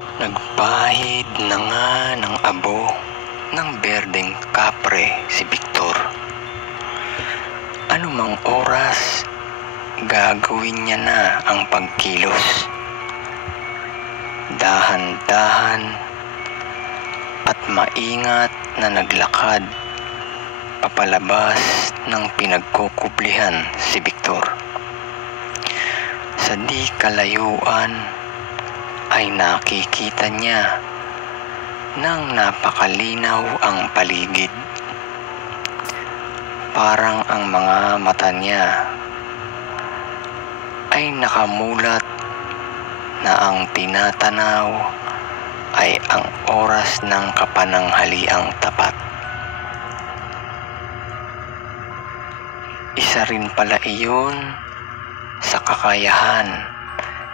Nagpahid na nga ng abo ng berdeng kapre si Victor. Anumang oras, gagawin niya na ang pagkilos. Dahan-dahan at maingat na naglakad papalabas ng pinagkukublihan si Victor. Sa di kalayuan ay nakikita niya nang napakalinaw ang paligid. Parang ang mga mata niya ay nakamulat na ang tinatanaw ay ang oras ng kapananghaliang tapat. Isa rin pala iyon sa kakayahan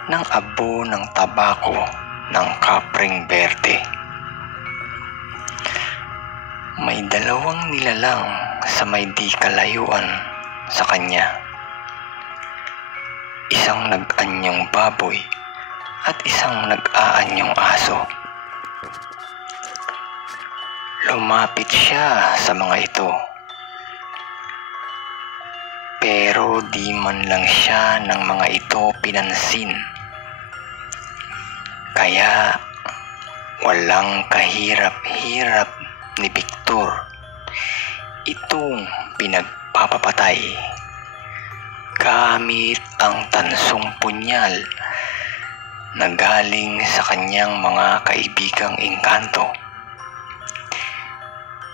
ng abo ng tabako ng kapreng berde. May dalawang nilalang sa may di kalayuan sa kanya. Isang nag-anyong baboy at isang nag-aanyong aso. Lumapit siya sa mga ito. Pero di man lang siya ng mga ito pinansin. Kaya walang kahirap-hirap ni Victor itong pinagpapapatay gamit ang tansong punyal na galing sa kanyang mga kaibigang engkanto.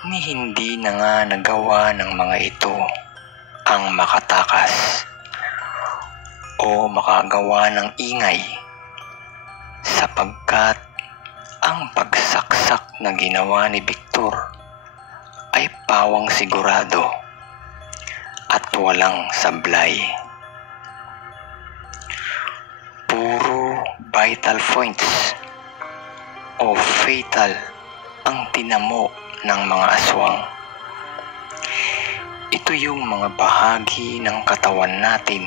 Ni hindi na nga nagawa ng mga ito ang makatakas o makagawa ng ingay sapagkat ang pagsaksak na ginawa ni Victor ay pawang sigurado at walang sablay. Puro vital points o fatal ang tinamo ng mga aswang. Ito yung mga bahagi ng katawan natin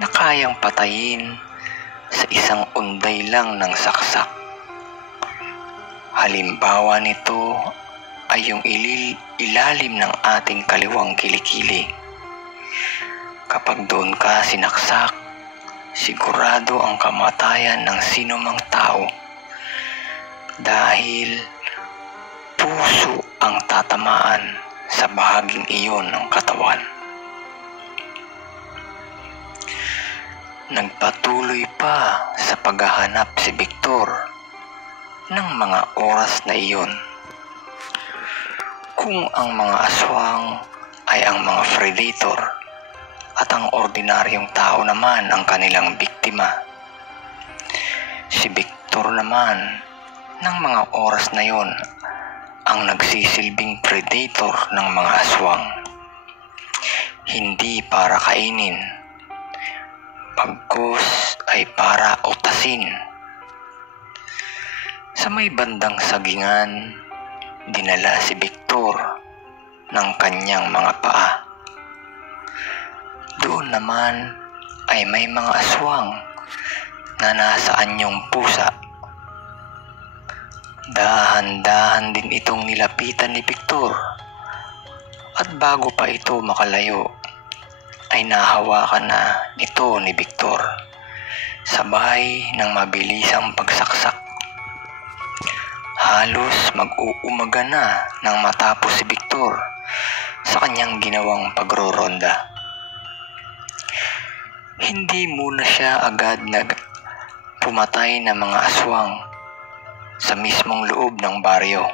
na kayang patayin sa isang unday lang ng saksak. Halimbawa nito ay yung ilalim ng ating kaliwang kilikili. Kapag doon ka sinaksak, sigurado ang kamatayan ng sinumang tao dahil puso ang tatamaan sa bahaging iyon ng katawan. Nagpatuloy pa sa paghahanap si Victor ng mga oras na iyon. Kung ang mga aswang ay ang mga predator at ang ordinaryong tao naman ang kanilang biktima, si Victor naman ng mga oras na iyon ang nagsisilbing predator ng mga aswang. Hindi para kainin, pagkus ay para utasin. Sa may bandang sagingan, dinala si Victor ng kanyang mga paa. Doon naman ay may mga aswang na nasa anyong pusa. Dahan-dahan din itong nilapitan ni Victor at bago pa ito makalayo ay nahawakan na ito ni Victor sabay ng mabilisang pagsaksak. Halos mag-uumaga na nang matapos si Victor sa kanyang ginawang pagroronda. Hindi muna siya agad pumatay ng mga aswang sa mismong loob ng baryo.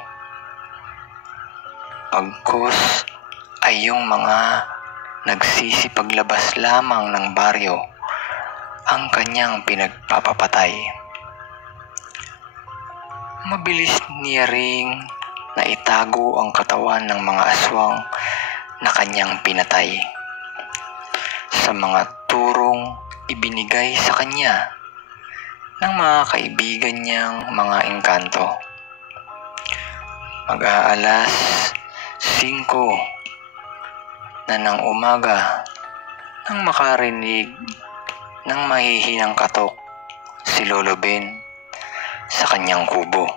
Pagkus ay yung mga nagsisipaglabas lamang ng baryo ang kanyang pinagpapapatay. Mabilis niya ring naitago ang katawan ng mga aswang na kanyang pinatay sa mga turong ibinigay sa kanya ng mga kaibigan niyang mga engkanto. Mag-aalas 5 na ng umaga nang makarinig ng mahihinang katok si Lolo Ben sa kanyang kubo.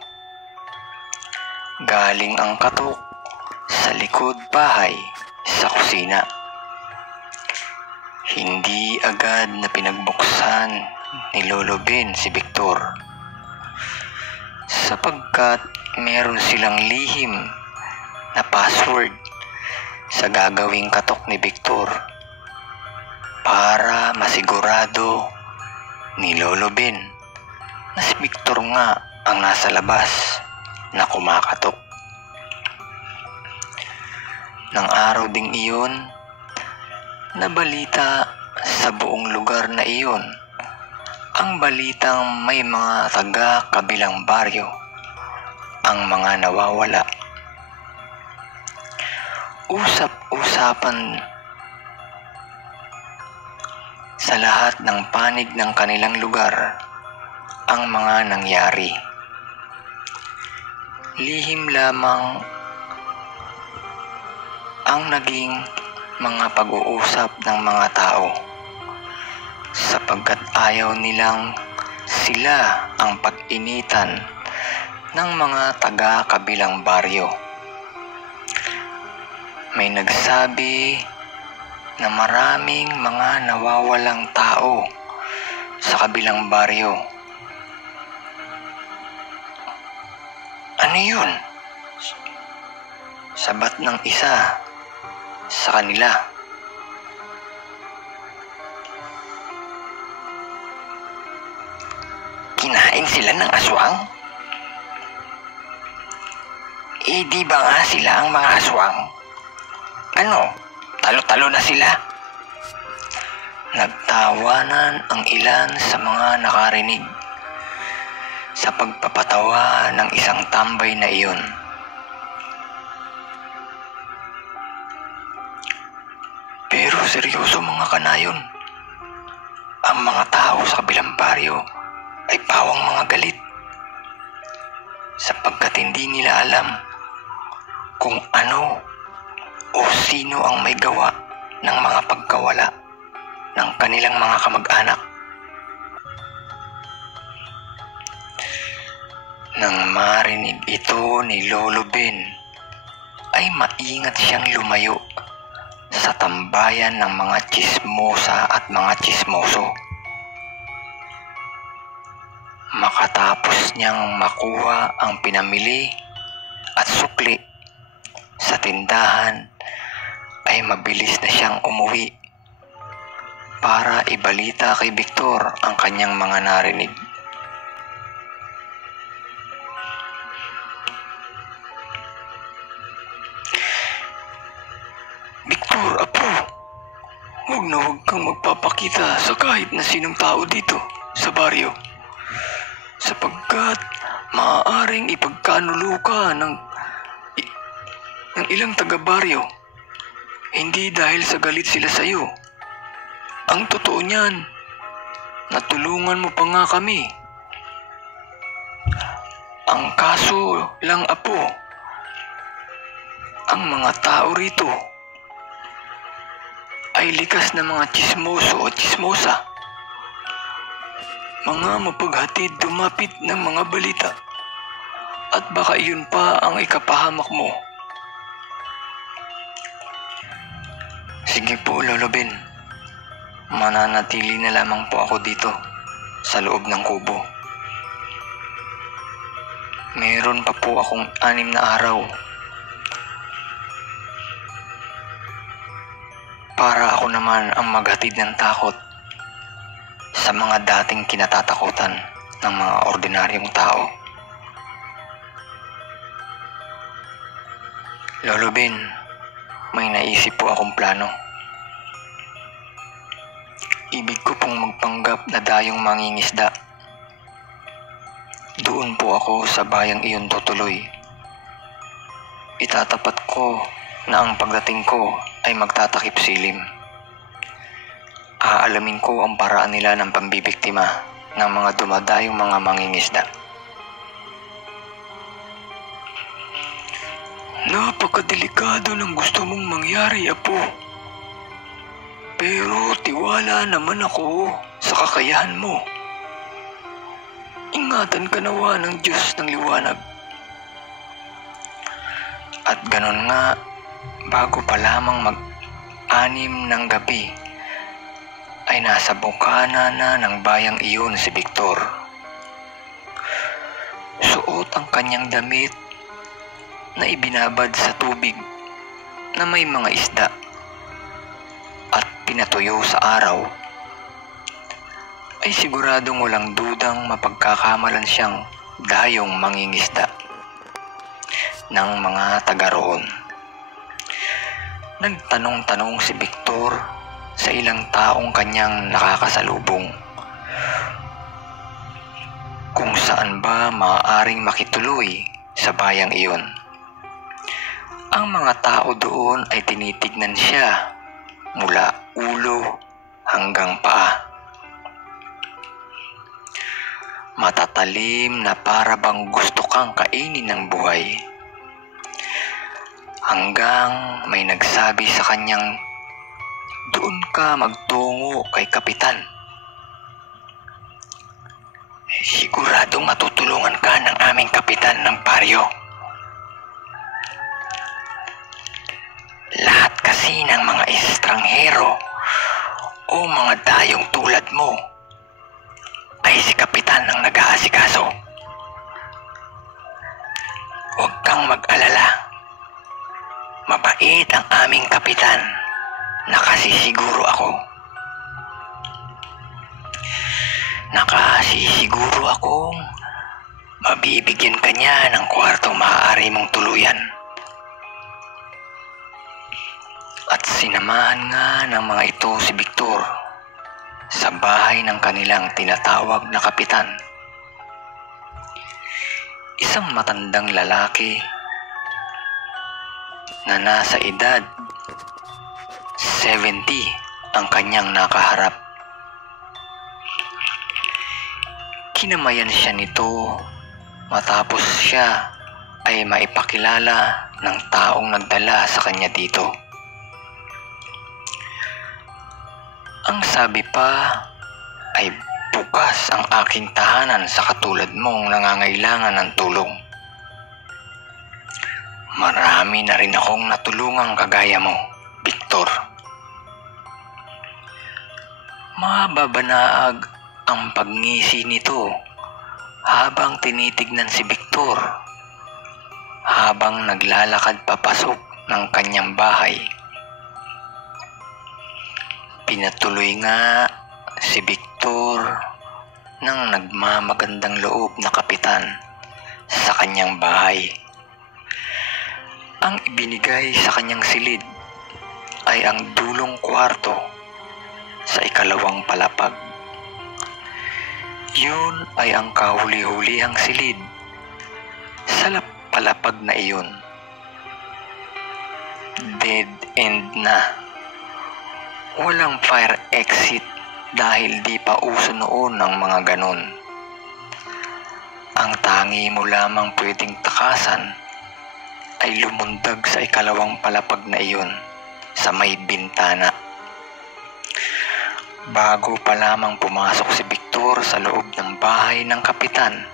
Galing ang katok sa likod bahay sa kusina. Hindi agad na pinagbuksan ni Lolo Ben si Victor, sapagkat meron silang lihim na password sa gagawing katok ni Victor para masigurado ni Lolo Ben na si Victor nga ang nasa labas na kumakatok. Nang araw ding iyon, nabalita sa buong lugar na iyon ang balitang may mga taga kabilang baryo ang mga nawawala. Usap-usapan sa lahat ng panig ng kanilang lugar ang mga nangyari. Lihim lamang ang naging mga pag-uusap ng mga tao, sapagkat ayaw nilang sila ang pag-initan ng mga taga kabilang baryo. May nagsabi na maraming mga nawawalang tao sa kabilang baryo. Ano yun? Sabat ng isa sa kanila. Kinain sila ng aswang? Di ba nga sila ang mga aswang? Ano, talo-talo na sila? Nagtawanan ang ilan sa mga nakarinig sa pagpapatawa ng isang tambay na iyon. Pero seryoso mga kanayon, ang mga tao sa kabilang baryo ay pawang mga galit, sapagkat hindi nila alam kung ano o sino ang may gawa ng mga pagkawala ng kanilang mga kamag-anak. Nang marinig ito ni Lolo Ben, ay maingat siyang lumayo sa tambayan ng mga tsismosa at mga tsismoso. Makatapos niyang makuha ang pinamili at sukli sa tindahan, ay mabilis na siyang umuwi para ibalita kay Victor ang kanyang mga narinig. Victor, apo, huwag kang magpapakita sa kahit na sinong tao dito sa baryo, sapagkat maaaring ipagkanuluka ng ilang taga-baryo, hindi dahil sa galit sila sa iyo. Ang totoo niyan, natulungan mo pa nga kami. Ang kaso lang, apo, ang mga tao rito ay likas na mga tsismoso o tsismosa, mga mapaghatid dumapit ng mga balita, at baka iyon pa ang ikapahamak mo. Sige po, Lolo Ben. Mananatili na lamang po ako dito sa loob ng kubo. Meron pa po akong 6 na araw para ako naman ang maghatid ng takot sa mga dating kinatatakutan ng mga ordinaryong tao. Lolo Ben, may naisip po akong plano. Ibig ko pong magpanggap na dayong mangingisda. Doon po ako sa bayang iyon tutuloy. Itatapat ko na ang pagdating ko ay magtatakip silim. Aalamin ko ang paraan nila ng pambibiktima ng mga dumadayong mga mangingisda. Napakadelikado ng gusto mong mangyari, apo. Pero tiwala naman ako sa kakayahan mo. Ingatan ka nawa ng Diyos ng liwanag. At ganon nga, bago pa lamang mag-anim ng gabi, ay nasa bukana na ng bayang iyon si Victor. Suot ang kanyang damit na ibinabad sa tubig na may mga isda at pinatuyo sa araw, ay siguradong walang dudang mapagkakamalan siyang dayong mangingisda ng mga taga roon. Nagtanong-tanong si Victor sa ilang taong kanyang nakakasalubong kung saan ba maaaring makituloy sa bayang iyon. Ang mga tao doon ay tinitignan siya mula ulo hanggang paa. Matatalim na para bang gusto kang kainin ng buhay. Hanggang may nagsabi sa kanyang, "Doon ka magtungo kay Kapitan. Siguradong matutulungan ka ng aming Kapitan ng Baryo. Lahat kasi ng mga estranghero o mga dayong tulad mo ay si Kapitan ang nag-aasikaso. Huwag kang mag-alala. Mabait ang aming Kapitan, nakasisiguro ako. Nakasisiguro akong mabibigyan ka niya ng kwartong maaari mong tuluyan." At sinamahan nga ng mga ito si Victor sa bahay ng kanilang tinatawag na kapitan. Isang matandang lalaki na nasa edad 70 ang kanyang nakaharap. Kinamayan siya nito matapos siya ay maipakilala ng taong nagdala sa kanya dito. Ang sabi pa ay, "Bukas ang aking tahanan sa katulad mong nangangailangan ng tulong. Marami na rin akong natulungang kagaya mo, Victor." Mababanaag ang pagngisi nito habang tinitignan si Victor habang naglalakad papasok ng kanyang bahay. Pinatuloy nga si Victor ng nagmamagandang loob na kapitan sa kanyang bahay. Ang ibinigay sa kanyang silid ay ang dulong kwarto sa ikalawang palapag. Yun ay ang kahuli-hulihang silid sa palapag na iyon. Dead end na. Walang fire exit dahil di pa uso noon ang mga ganon. Ang tangi mo lamang pwedeng takasan ay lumundag sa ikalawang palapag na iyon sa may bintana. Bago pa lamang pumasok si Victor sa loob ng bahay ng kapitan,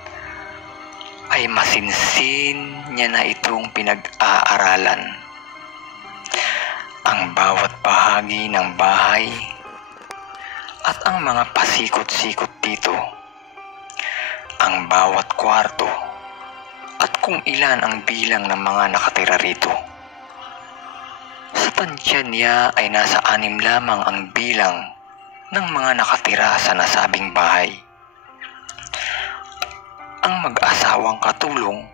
ay masinsin niya na itong pinag-aaralan. Ang bawat bahagi ng bahay at ang mga pasikot-sikot dito, ang bawat kwarto at kung ilan ang bilang ng mga nakatira rito. Sa tansya niya ay nasa 6 lamang ang bilang ng mga nakatira sa nasabing bahay. Ang mag-asawang katulong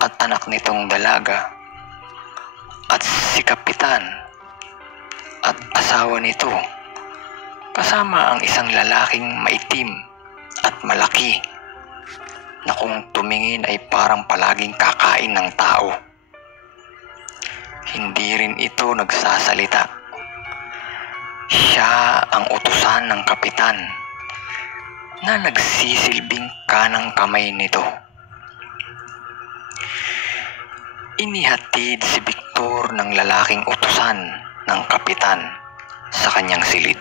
at anak nitong dalaga at si kapitan at asawa nito kasama ang isang lalaking maitim at malaki na kung tumingin ay parang palaging kakain ng tao. Hindi rin ito nagsasalita. Siya ang utusan ng kapitan na nagsisilbing kanang kamay nito. Inihatid si Victor ng lalaking utusan ng kapitan sa kanyang silid.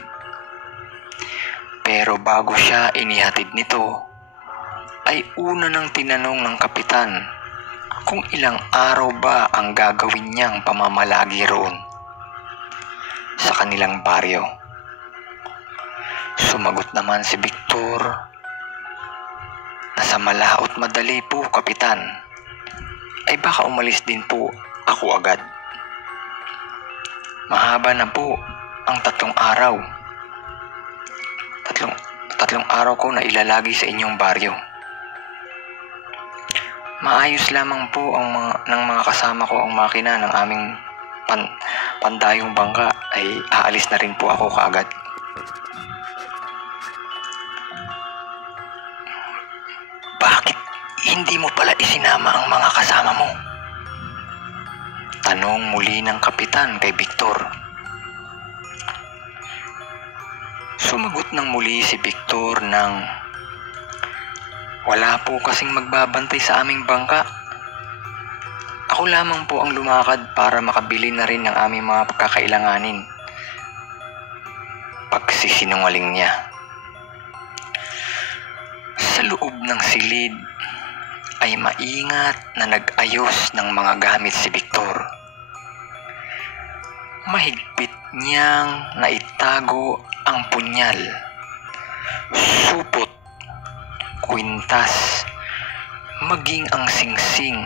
Pero bago siya inihatid nito, ay una nang tinanong ng kapitan kung ilang araw ba ang gagawin niyang pamamalagi roon sa kanilang baryo. Sumagot naman si Victor na sa malaot madali po, kapitan, ay baka umalis din po ako agad. Mahaba na po ang 3 araw. Tatlong araw ko na ilalagi sa inyong baryo. Maayos lamang po ng mga kasama ko ang makina ng aming pandayong bangka ay aalis na rin po ako kaagad. Bakit hindi mo pala isinama ang mga kasama mo? Tanong muli ng kapitan kay Victor. Sumagot ng muli si Victor ng, wala po kasing magbabantay sa aming bangka. Ako lamang po ang lumakad para makabili na rin ng aming mga pagkakailanganin. Pagsisinungaling niya. Sa loob ng silid ay maingat na nag-ayos ng mga gamit si Victor. Mahigpit niyang naitago ang punyal, supot, kwintas, maging ang singsing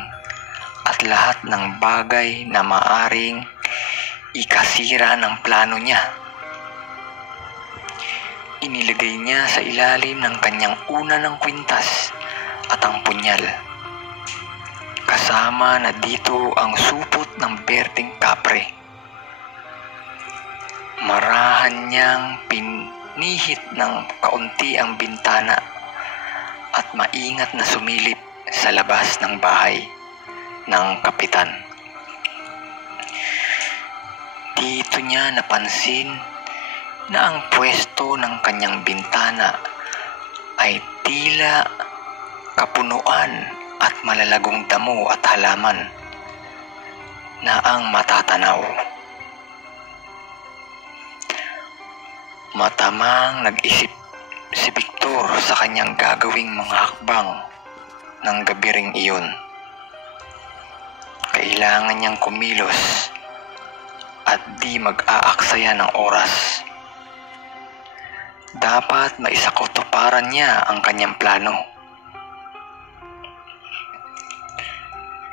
at lahat ng bagay na maaring ikasira ng plano niya. Inilagay niya sa ilalim ng kanyang una ng kwintas at ang punyal. Kasama na dito ang supot ng berdeng kapre. Marahan niyang pinihit ng kaunti ang bintana at maingat na sumilip sa labas ng bahay ng kapitan. Dito niya napansin na ang pwesto ng kanyang bintana ay tila kapunuan at malalagong damo at halaman na ang matatanaw. Matamang nag-isip si Victor sa kanyang gagawing mga hakbang ng gabi ring iyon. Kailangan niyang kumilos at di mag-aaksaya ng oras. Dapat maisakotuparan niya ang kanyang plano.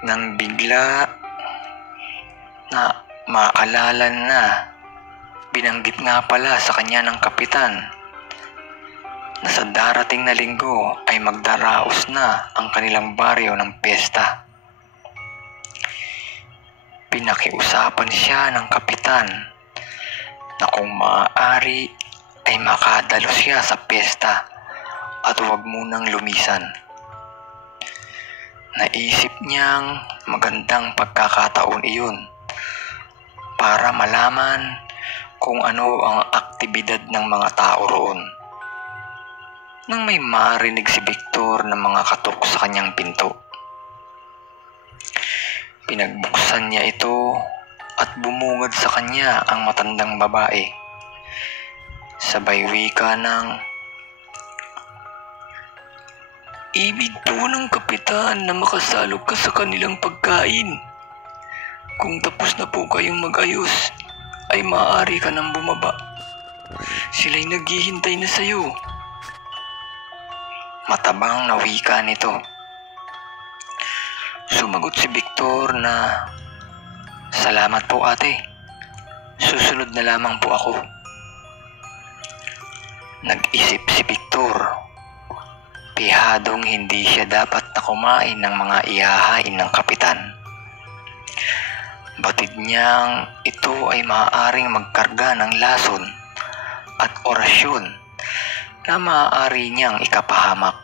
Nang bigla na maalala na, binanggit nga pala sa kanya ng kapitan na sa darating na linggo ay magdaraos na ang kanilang baryo ng piyesta. Pinakiusapan siya ng kapitan na kung maaari ay makadalo siya sa piyesta at huwag munang lumisan. Naisip niyang magandang pagkakataon iyon para malaman kung ano ang aktibidad ng mga tao roon. Nang may marinig si Victor ng mga katok sa kanyang pinto, pinagbuksan niya ito at bumungad sa kanya ang matandang babae. Sabay wika ng, ibig po ng kapitan na makasalok ka sa kanilang pagkain. Kung tapos na po kayong mag-ayos, ay maaari ka nang bumaba. Sila'y naghihintay na sa'yo. Matabang na wika nito. Sumagot si Victor na, salamat po ate. Susunod na lamang po ako. Nag-isip si Victor. Pihadong hindi siya dapat na kumain ng mga ihahain ng kapitan. Batid niyang ito ay maaaring magkarga ng lason at orasyon na maaari niyang ikapahamak.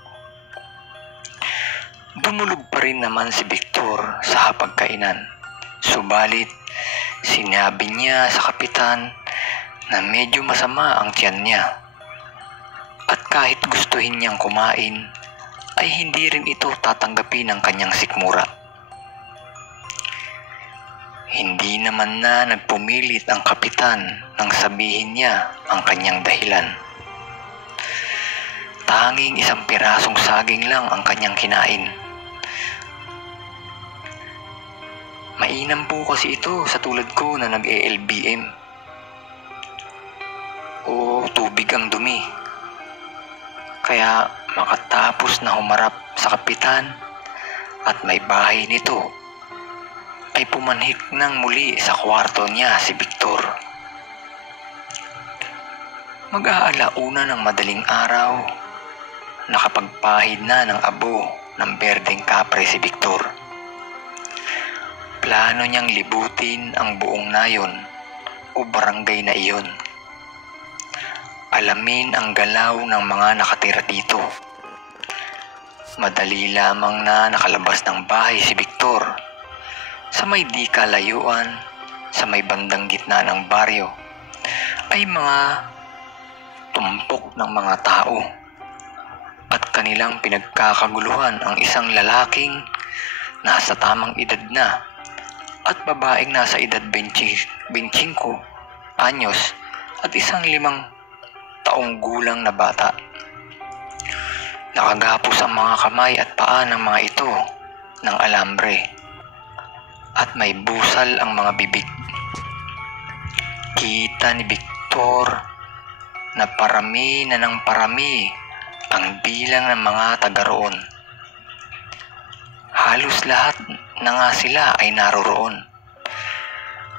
Dumulog pa rin naman si Victor sa hapagkainan. Subalit, sinabi niya sa kapitan na medyo masama ang tiyan niya. At kahit gustuhin niyang kumain, ay hindi rin ito tatanggapin ng kanyang sikmura. Hindi naman na nagpumilit ang kapitan nang sabihin niya ang kanyang dahilan. tanging isang pirasong saging lang ang kanyang kinain. Mainam po kasi ito sa tulad ko na nag-LBM. O tubig ang dumi. Kaya makatapos na humarap sa kapitan at may bahay nito, ay pumanhik ng muli sa kwarto niya si Victor. Mag-aalauna ng madaling araw, nakapagpahid na ng abo ng berdeng kapre si Victor. Plano niyang libutin ang buong nayon o barangay na iyon. Alamin ang galaw ng mga nakatira dito. Madali lamang na nakalabas ng bahay si Victor sa may di kalayuan, sa may bandang gitna ng baryo, ay mga tumpok ng mga tao at kanilang pinagkakaguluhan ang isang lalaking nasa tamang edad na at babaeng nasa edad 25 anyos at isang 5 taong gulang na bata. Nakagapos ang mga kamay at paa ng mga ito ng alambre at may busal ang mga bibig. Kita ni Victor na parami na ng parami ang bilang ng mga taga roon. Halos lahat na nga sila ay naroroon.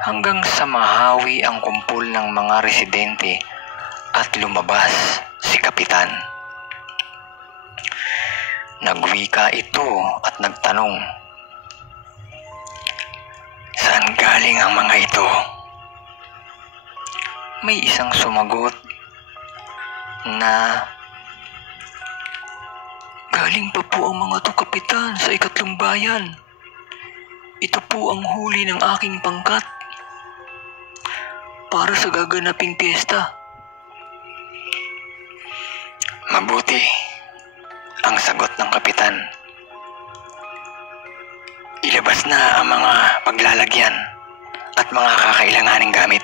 Hanggang sa mahawi ang kumpul ng mga residente at lumabas si Kapitan. Nagwika ito at nagtanong, "Saan galing ang mga ito?" May isang sumagot na, "Galing pa po ang mga to, Kapitan, sa ikatlong bayan. Ito po ang huli ng aking pangkat para sa gaganaping piyesta." "Mabuti," ang sagot ng Kapitan. "Ilabas na ang mga paglalagyan at mga kakailanganing gamit."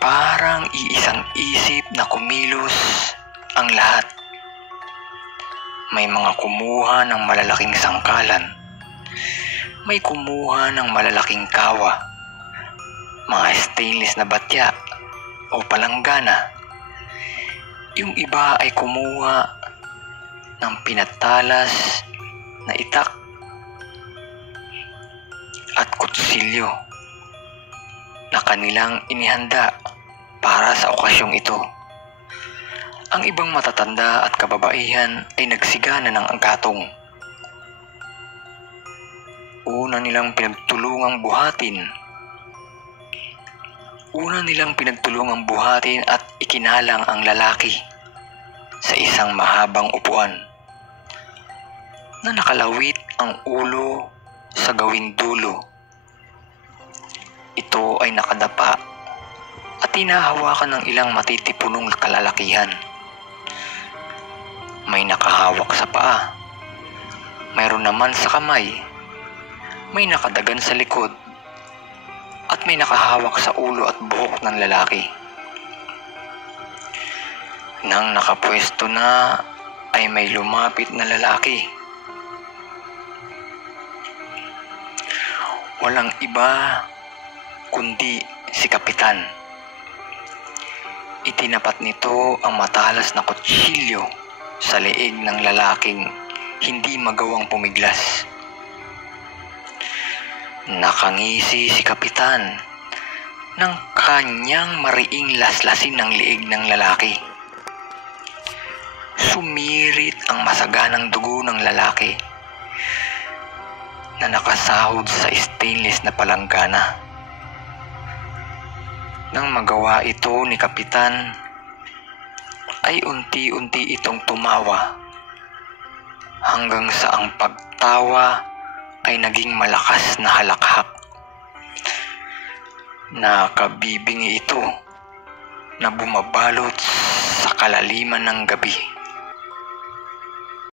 Parang iisang isip na kumilos ang lahat. May mga kumuha ng malalaking sangkalan. May kumuha ng malalaking kawa, mga stainless na batya o palanggana. Yung iba ay kumuha ng pinatalas na itak at kutsilyo na kanilang inihanda para sa okasyong ito. Ang ibang matatanda at kababaihan ay nagsigana ng gatong. Una nilang pinagtulungang buhatin at ikinalang ang lalaki sa isang mahabang upuan na nakalawit ang ulo sa gawing dulo. Ito ay nakadapa at hinahawakan ng ilang matitipunong kalalakihan. May nakahawak sa paa, mayroon naman sa kamay, may nakadagan sa likod, at may nakahawak sa ulo at buhok ng lalaki. Nang nakapwesto na ay may lumapit na lalaki. Walang iba kundi si Kapitan. Itinapat nito ang matalas na kutsilyo sa leeg ng lalaking hindi magawang pumiglas. Nakangisi si Kapitan nang kanyang mariing laslasin ng leeg ng lalaki. Sumirit ang masaganang dugo ng lalaki na nakasahod sa stainless na palanggana. Nang magawa ito ni Kapitan, ay unti-unti itong tumawa hanggang sa ang pagtawa ay naging malakas na halakhak. Nakabibingi ito na bumabalot sa kalaliman ng gabi.